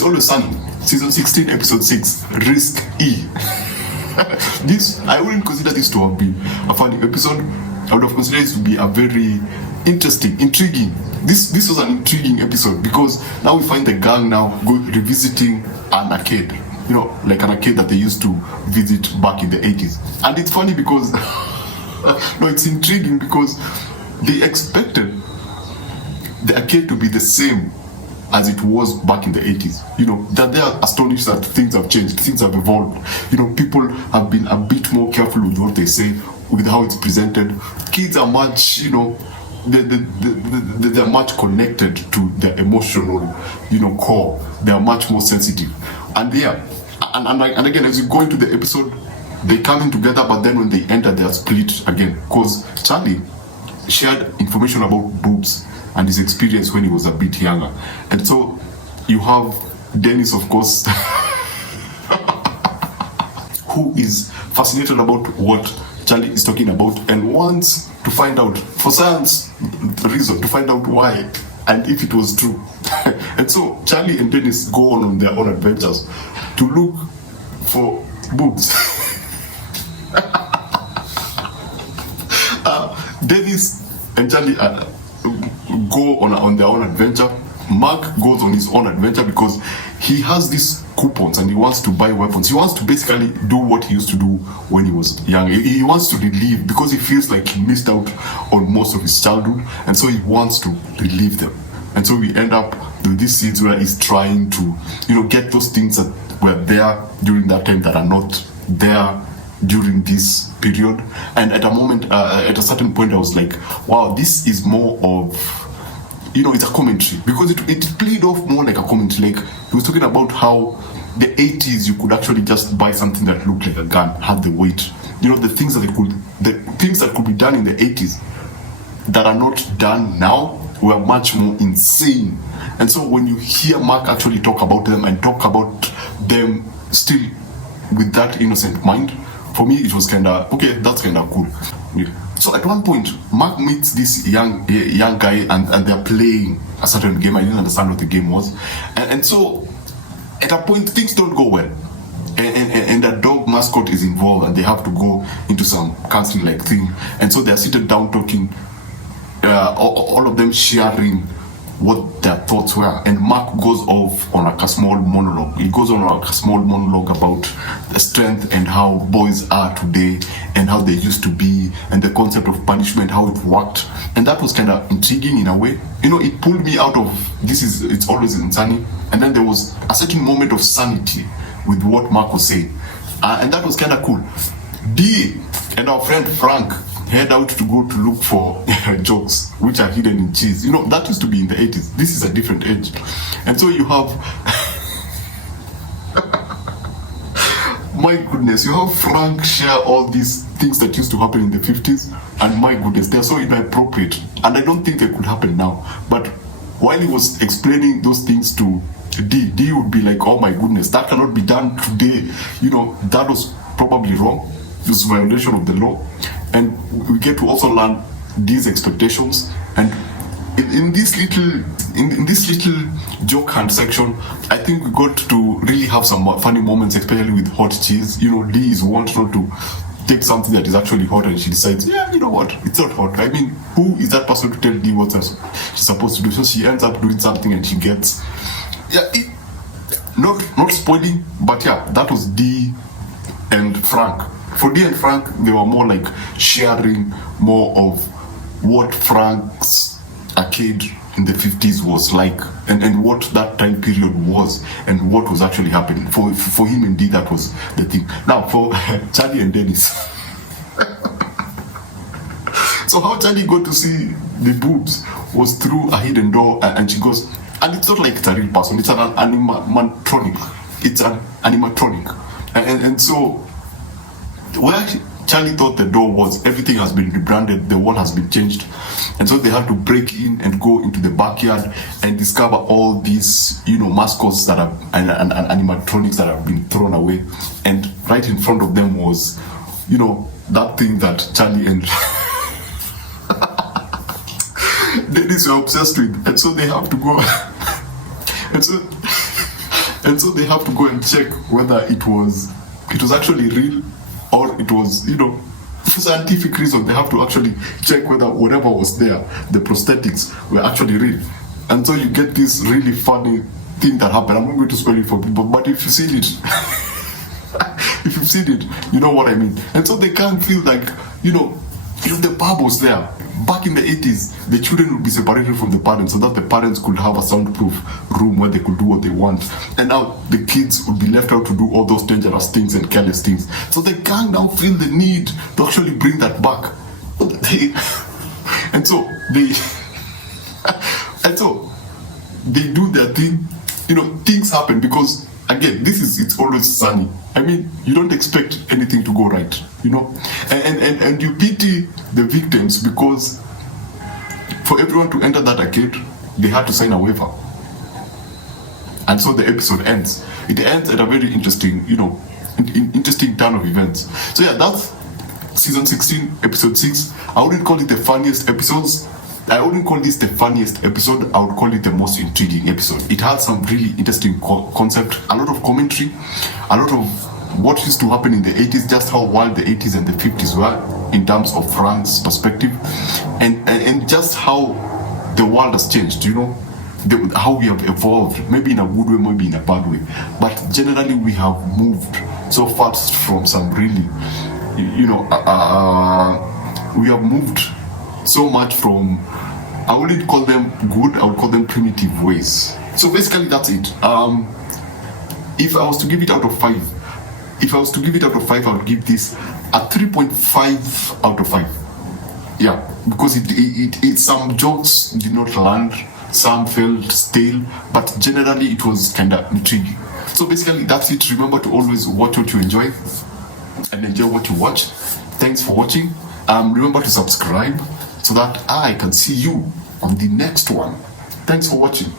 It's Always Sunny, season 16, episode 6, risqué. This, I wouldn't consider this to have been a funny episode. I would have considered it to be a very interesting, intriguing. This was an intriguing episode because now we find the gang now revisiting an arcade. You know, like an arcade that they used to visit back in the 80s. And it's funny because, no, it's intriguing because they expected the arcade to be the same as it was back in the 80s. You know, that they are astonished that things have changed, things have evolved. You know, people have been a bit more careful with what they say, with how it's presented. Kids are much, you know, they're much connected to their emotional, you know, core. They are much more sensitive. And yeah, and again, as you go into the episode, they come in together, but then when they enter, they are split again. Because Charlie shared information about boobs and his experience when he was a bit younger. And so you have Dennis, of course, who is fascinated about what Charlie is talking about and wants to find out, for science reason, to find out why and if it was true. And so Charlie and Dennis go on their own adventures to look for boobs. Dennis and Charlie go on their own adventure. Mark goes on his own adventure because he has these coupons and he wants to buy weapons. He wants to basically do what he used to do when he was young. He wants to relive because he feels like he missed out on most of his childhood, and so he wants to relive them. And so we end up with these scenes where he's trying to, you know, get those things that were there during that time that are not there during this period. And at at a certain point, I was like, wow, this is more of, you know, it's a commentary, because it played off more like a commentary. Like, he was talking about how the 80s you could actually just buy something that looked like a gun, had the weight. You know, the things that could be done in the 80s that are not done now were much more insane. And so when you hear Mark actually talk about them and talk about them still with that innocent mind, for me it was kind of, okay, that's kind of cool. Yeah. So at one point, Mark meets this young guy and they're playing a certain game. I didn't understand what the game was. And so at a point, things don't go well. And the dog mascot is involved and they have to go into some counseling-like thing. And so they're seated down talking, all of them sharing what their thoughts were. And Mark goes off on like a small monologue. He goes on like a small monologue about the strength and how boys are today and how they used to be and the concept of punishment, how it worked. And that was kind of intriguing in a way. You know, it pulled me out of it's always sunny. And then there was a certain moment of sanity with what Mark was saying. And that was kind of cool. D and our friend Frank head out to go to look for jokes which are hidden in cheese. You know, that used to be in the 80s. This is a different age. And so you have my goodness, you have Frank share all these things that used to happen in the 50s, and my goodness, they're so inappropriate. And I don't think they could happen now. But while he was explaining those things to D would be like, oh my goodness, that cannot be done today. You know, that was probably wrong. It was a violation of the law. And we get to also learn these expectations. And in this little joke hunt section, I think we got to really have some funny moments, especially with hot cheese. You know, Lee is wanting not to take something that is actually hot, and she decides, yeah, you know what, it's not hot. I mean, who is that person to tell Lee what she's supposed to do? So she ends up doing something and she gets, not spoiling, but yeah, that was D and Frank. For D and Frank, they were more like sharing more of what Frank's arcade in the 50s was like, and what that time period was, and what was actually happening. For him and D, that was the thing. Now, for Charlie and Dennis. So how Charlie got to see the boobs was through a hidden door, and she goes, and it's not like it's a real person, it's an animatronic. It's an animatronic. And so, where Charlie thought the door was, everything has been rebranded, the wall has been changed. And so they had to break in and go into the backyard and discover all these, you know, mascots that are and animatronics that have been thrown away. And right in front of them was, you know, that thing that Charlie and Dennis were obsessed with. And so they have to go. And so And so they have to go and check whether it was actually real, or it was, for scientific reason, they have to actually check whether whatever was there, the prosthetics, were actually real. And so you get this really funny thing that happened. I'm not going to spoil it for people, but if you've seen it, if you've seen it, you know what I mean. And so they can't feel like, if the pub was there, back in the 80s, the children would be separated from the parents so that the parents could have a soundproof room where they could do what they want. And now the kids would be left out to do all those dangerous things and careless things. So they can't now feel the need to actually bring that back. And so they do their thing. Things happen because, again, it's always sunny. I mean, you don't expect anything to go right, and you pity the victims because for everyone to enter that arcade, they had to sign a waiver. And so the episode ends. It ends at a very interesting, interesting turn of events. So yeah, that's season 16, episode 6. I wouldn't call it the funniest episodes. I wouldn't call this the funniest episode. I would call it the most intriguing episode. It had some really interesting concept, a lot of commentary, a lot of what used to happen in the 80s, just how wild the 80s and the 50s were in terms of Frank's perspective, and just how the world has changed, how we have evolved, maybe in a good way, maybe in a bad way. But generally, we have moved so fast from some really, we have moved so much from, I wouldn't call them good, I would call them primitive ways. So basically that's it. If I was to give it out of 5, I would give this a 3.5 out of 5. Yeah, because it some jokes did not land, some felt stale, but generally it was kind of intriguing. So basically that's it. Remember to always watch what you enjoy and enjoy what you watch. Thanks for watching. Remember to subscribe so that I can see you on the next one. Thanks for watching.